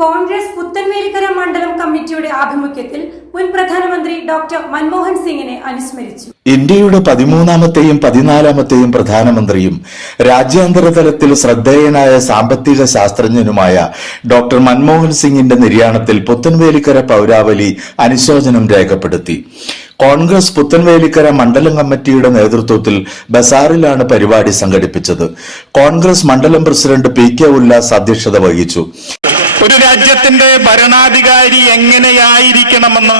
കോൺഗ്രസ് പുത്തൻവേലിക്കര മണ്ഡലം കമ്മിറ്റിയുടെ ആഭിമുഖ്യത്തിൽ മുൻ പ്രധാനമന്ത്രി ഡോക്ടർ മൻമോഹൻ സിംഗിനെ അനുസ്മരിച്ചു. ഇന്ത്യയുടെ 13ാമത്തെയും 14ാമത്തെയും പ്രധാനമന്ത്രിയും രാജ്യാന്തര തലത്തിൽ ശ്രദ്ധേയനായ സാമ്പത്തിക ശാസ്ത്രജ്ഞനുമായ ഡോക്ടർ മൻമോഹൻ സിംഗിന്റെ നിര്യാണത്തിൽ പുത്തൻവേലിക്കര പൗരാവലി അനുശോചനം രേഖപ്പെടുത്തി. കോൺഗ്രസ് പുത്തൻവേലിക്കര മണ്ഡലം കമ്മിറ്റിയുടെ നേതൃത്വത്തിൽ ബസാറിലാണ് പരിപാടി സംഘടിപ്പിച്ചത്. കോൺഗ്രസ് മണ്ഡലം പ്രസിഡന്റ് പി.കെ. ഉല്ലാസ് അധ്യക്ഷത വഹിച്ചു. ഒരു രാജ്യത്തിന്റെ ഭരണാധികാരി എങ്ങനെയായിരിക്കണമെന്ന്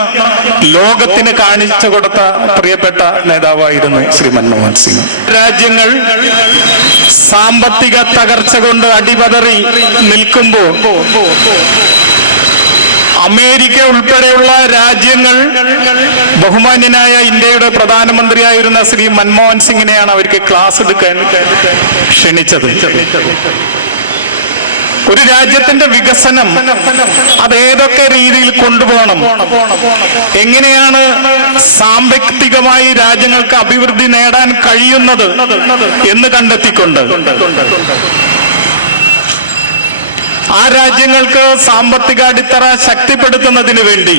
ലോകത്തിന് കാണിച്ചു കൊടുത്ത പ്രിയപ്പെട്ട നേതാവായിരുന്നു ശ്രീ മൻമോഹൻ സിംഗ്. രാജ്യങ്ങൾ സാമ്പത്തിക തകർച്ച കൊണ്ട് അടിപതറി നിൽക്കുമ്പോൾ അമേരിക്ക ഉൾപ്പെടെയുള്ള രാജ്യങ്ങൾ ബഹുമാന്യനായ ഇന്ത്യയുടെ പ്രധാനമന്ത്രിയായിരുന്ന ശ്രീ മൻമോഹൻ സിംഗിനെയാണ് അവർക്ക് ക്ലാസ് എടുക്കാൻ ക്ഷണിച്ചത്. ഒരു രാജ്യത്തിന്റെ വികസനം അതേതൊക്കെ രീതിയിൽ കൊണ്ടുപോകണം, എങ്ങനെയാണ് സാമ്പത്തികമായി രാജ്യങ്ങൾക്ക് അഭിവൃദ്ധി നേടാൻ കഴിയുന്നത് എന്ന് കണ്ടെത്തിക്കൊണ്ട് ആ രാജ്യങ്ങൾക്ക് സാമ്പത്തിക അടിത്തറ ശക്തിപ്പെടുത്തുന്നതിന് വേണ്ടി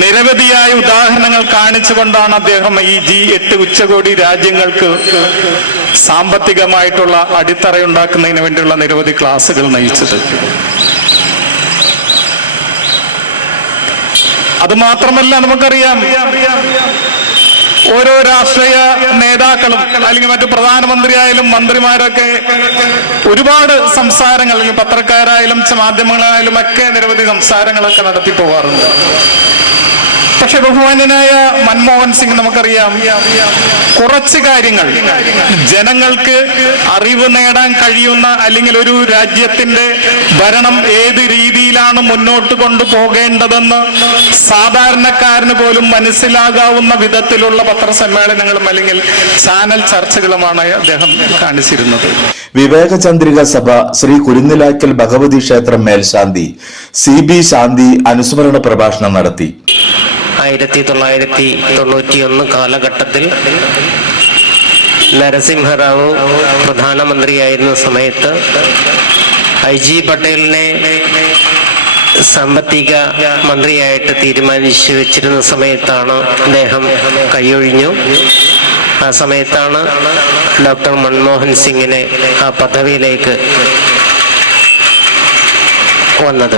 നിരവധിയായ ഉദാഹരണങ്ങൾ കാണിച്ചുകൊണ്ടാണ് അദ്ദേഹം ഈ G8 ഉച്ചകോടി രാജ്യങ്ങൾക്ക് സാമ്പത്തികമായിട്ടുള്ള അടിത്തറയുണ്ടാക്കുന്നതിന് വേണ്ടിയുള്ള നിരവധി ക്ലാസുകൾ നയിച്ചത്. അതുമാത്രമല്ല, നമുക്കറിയാം ഓരോ രാഷ്ട്രീയ നേതാക്കളും അല്ലെങ്കിൽ മറ്റു പ്രധാനമന്ത്രിയായാലും മന്ത്രിമാരൊക്കെ ഒരുപാട് സംസാരങ്ങൾ, അല്ലെങ്കിൽ പത്രക്കാരായാലും മാധ്യമങ്ങളായാലും ഒക്കെ നിരവധി സംസാരങ്ങളൊക്കെ നടത്തി പോകാറുണ്ട്. പക്ഷെ ബഹുമാന്യനായ മൻമോഹൻ സിംഗ് നമുക്കറിയാം കുറച്ച് കാര്യങ്ങൾ ജനങ്ങൾക്ക് അറിവ് നേടാൻ കഴിയുന്ന, അല്ലെങ്കിൽ ഒരു രാജ്യത്തിന്റെ ഭരണം ഏത് രീതിയിലാണ് മുന്നോട്ട് കൊണ്ടുപോകേണ്ടതെന്ന് സാധാരണക്കാരന് പോലും മനസ്സിലാകാവുന്ന വിധത്തിലുള്ള പത്രസമ്മേളനങ്ങളും അല്ലെങ്കിൽ ചാനൽ ചർച്ചകളുമാണ് അദ്ദേഹം കാണിച്ചിരുന്നത്. വിവേകചന്ദ്രിക സഭ ശ്രീ കുരുന്നിലാക്കൽ ഭഗവതി ക്ഷേത്രം മേൽശാന്തി CB ശാന്തി അനുസ്മരണ പ്രഭാഷണം നടത്തി. 1991 കാലഘട്ടത്തിൽ നരസിംഹറാവു പ്രധാനമന്ത്രിയായിരുന്ന സമയത്ത് IG പട്ടേലിനെ സാമ്പത്തിക മന്ത്രിയായിട്ട് തീരുമാനിച്ചു വെച്ചിരുന്ന സമയത്താണ് അദ്ദേഹം കൈയൊഴിഞ്ഞു. ആ സമയത്താണ് ഡോക്ടർ മൻമോഹൻ സിംഗിനെ ആ പദവിയിലേക്ക് വന്നത്.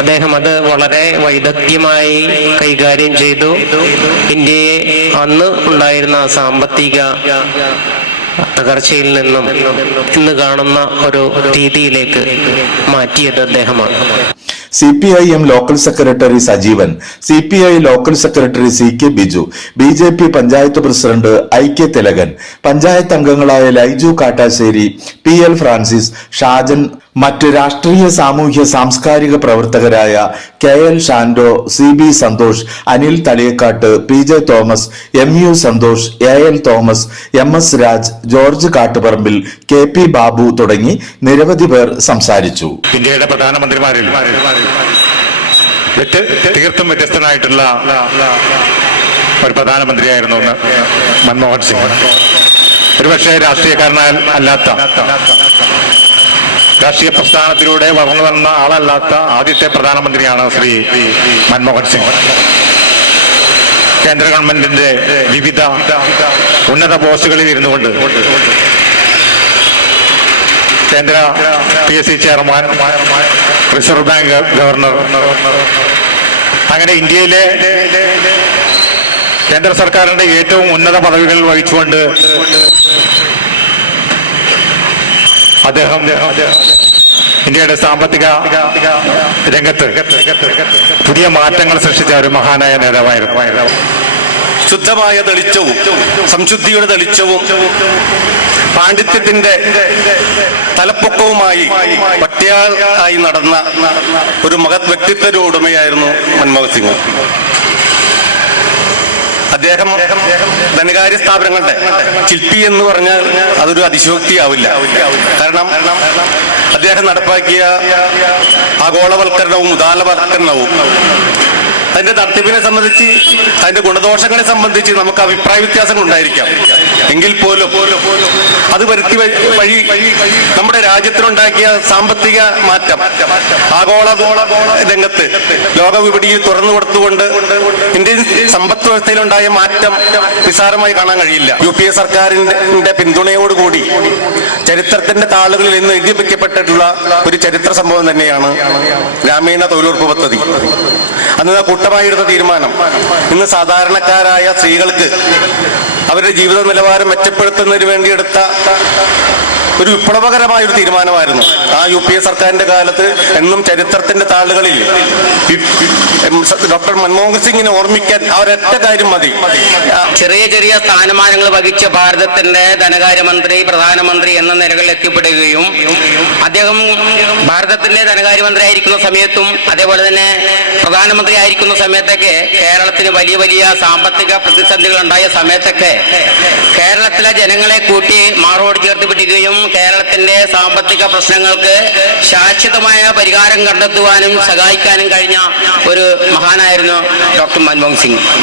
അദ്ദേഹം അത് വളരെ വൈദഗ്ധ്യമായി കൈകാര്യം ചെയ്തു. ഇന്ത്യയെ അന്ന് ഉണ്ടായിരുന്ന സാമ്പത്തിക തകർച്ചയിൽ നിന്നും ഇന്ന് കാണുന്ന ഒരു രീതിയിലേക്ക് മാറ്റിയത് അദ്ദേഹമാണ്. CPIM local secretary Sajeevan, CPI local secretary CK Biju, BJP panchayat president IK Thilakan, panchayat അംഗങ്ങളായ ലൈജു കാട്ടാശ്ശേരി, PL ഫ്രാൻസിസ്, ഷാജൻ, മറ്റ് രാഷ്ട്രീയ സാമൂഹ്യ സാംസ്കാരിക പ്രവർത്തകരായ KL Shando, CB Santhosh, Anil Thaliyakkatt, PJ Thomas, MU Santhosh, AL Thomas, MS Raj, George Kattuparambil, KP Babu തുടങ്ങി നിരവധി പേർ സംസാരിച്ചു. ഇന്ത്യയുടെ പ്രധാനമന്ത്രിമാരിൽ തീർത്തും വ്യത്യസ്തനായിട്ടുള്ള ഒരു പ്രധാനമന്ത്രിയായിരുന്നു മൻമോഹൻ സിംഗ്. ഒരുപക്ഷെ രാഷ്ട്രീയക്കാരനാൽ അല്ലാത്ത, രാഷ്ട്രീയ പ്രസ്ഥാനത്തിലൂടെ വളർന്നു വന്ന ആളല്ലാത്ത ആദ്യത്തെ പ്രധാനമന്ത്രിയാണ് ശ്രീ മൻമോഹൻ സിംഗ്. കേന്ദ്ര ഗവൺമെന്റിന്റെ വിവിധ ഉന്നത പോസ്റ്റുകളിൽ ഇരുന്നുകൊണ്ട് കേന്ദ്ര PSC chairman, reserve bank governor, അങ്ങനെ ഇന്ത്യയിലെ കേന്ദ്ര സർക്കാരിന്റെ ഏറ്റവും ഉന്നത പദവികൾ വഹിച്ചുകൊണ്ട് അദ്ദേഹം ഇന്ത്യയുടെ സാമ്പത്തിക രംഗത്ത് പുതിയ മാറ്റങ്ങൾ സൃഷ്ടിച്ച ഒരു മഹാനായ നേതാവായിരുന്നു. ശുദ്ധമായ തെളിച്ചവും സംശുദ്ധിയുടെ തെളിച്ചവും പാണ്ഡിത്യത്തിന്റെ തലപ്പൊക്കവുമായി ഒറ്റയാളായി നടന്ന ഒരു മഹത് വ്യക്തിത്വ ഉടമയായിരുന്നു മൻമോഹൻ സിംഗ്. അദ്ദേഹം ധനകാര്യ സ്ഥാപനങ്ങളുടെ ശില്പി എന്ന് പറഞ്ഞാൽ അതൊരു അതിശയോക്തിയാവില്ല. കാരണം അദ്ദേഹം നടപ്പാക്കിയ ആഗോളവൽക്കരണവും ഉദാരവൽക്കരണവും അതിന്റെ തട്ടിപ്പിനെ സംബന്ധിച്ച്, അതിന്റെ ഗുണദോഷങ്ങളെ സംബന്ധിച്ച് നമുക്ക് അഭിപ്രായ വ്യത്യാസങ്ങൾ ഉണ്ടായിരിക്കാം. എങ്കിൽ പോലും അത് വരുത്തി വഴി നമ്മുടെ രാജ്യത്തിനുണ്ടാക്കിയ സാമ്പത്തിക മാറ്റം, ആഗോള രംഗത്ത് ലോക വിപണിയിൽ തുറന്നു കൊടുത്തുകൊണ്ട് ഇന്ത്യൻ സമ്പദ് വ്യവസ്ഥയിലുണ്ടായ മാറ്റം നിസ്സാരമായി കാണാൻ കഴിയില്ല. UPA സർക്കാരിന്റെ പിന്തുണയോടുകൂടി ചരിത്രത്തിന്റെ താളുകളിൽ ഇന്ന് എഴുതി വയ്ക്കപ്പെട്ടിട്ടുള്ള ഒരു ചരിത്ര സംഭവം തന്നെയാണ് ഗ്രാമീണ തൊഴിലുറപ്പ് പദ്ധതി. അന്ന് കൂട്ടമായെടുത്ത തീരുമാനം ഇന്ന് സാധാരണക്കാരായ സ്ത്രീകൾക്ക് അവരുടെ ജീവിത നിലവാരം മെച്ചപ്പെടുത്തുന്നതിന് വേണ്ടി എടുത്ത ഒരു വിപ്ലവകരമായ ഒരു തീരുമാനമായിരുന്നു. ആ UPA സർക്കാരിന്റെ കാലത്ത് എന്നും ചരിത്രത്തിന്റെ താളുകളിൽ ഡോക്ടർ മൻമോഹൻ സിംഗിനെ ഓർമ്മിക്കാൻ ആ ഒരൊറ്റ കാര്യം മതി. ചെറിയ ചെറിയ സ്ഥാനമാനങ്ങൾ വഹിച്ച ഭാരതത്തിന്റെ ധനകാര്യമന്ത്രി, പ്രധാനമന്ത്രി എന്ന നിലകളിൽ എത്തിപ്പെടുകയും അദ്ദേഹം ഭാരതത്തിന്റെ ധനകാര്യമന്ത്രി ആയിരിക്കുന്ന സമയത്തും അതേപോലെ തന്നെ പ്രധാനമന്ത്രി ആയിരിക്കുന്ന സമയത്തൊക്കെ കേരളത്തിന് വലിയ വലിയ സാമ്പത്തിക പ്രതിസന്ധികൾ ഉണ്ടായ സമയത്തൊക്കെ കേരളത്തിലെ ജനങ്ങളെ കൂട്ടി മാറോട് ചേർത്ത് പിടിക്കുകയും കേരളത്തിന്റെ സാമ്പത്തിക പ്രശ്നങ്ങൾക്ക് ശാശ്വതമായ പരിഹാരം കണ്ടെത്തുവാനും സഹായിക്കാനും കഴിഞ്ഞ ഒരു മഹാനായിരുന്നു ഡോക്ടർ മൻമോഹൻ സിംഗ്.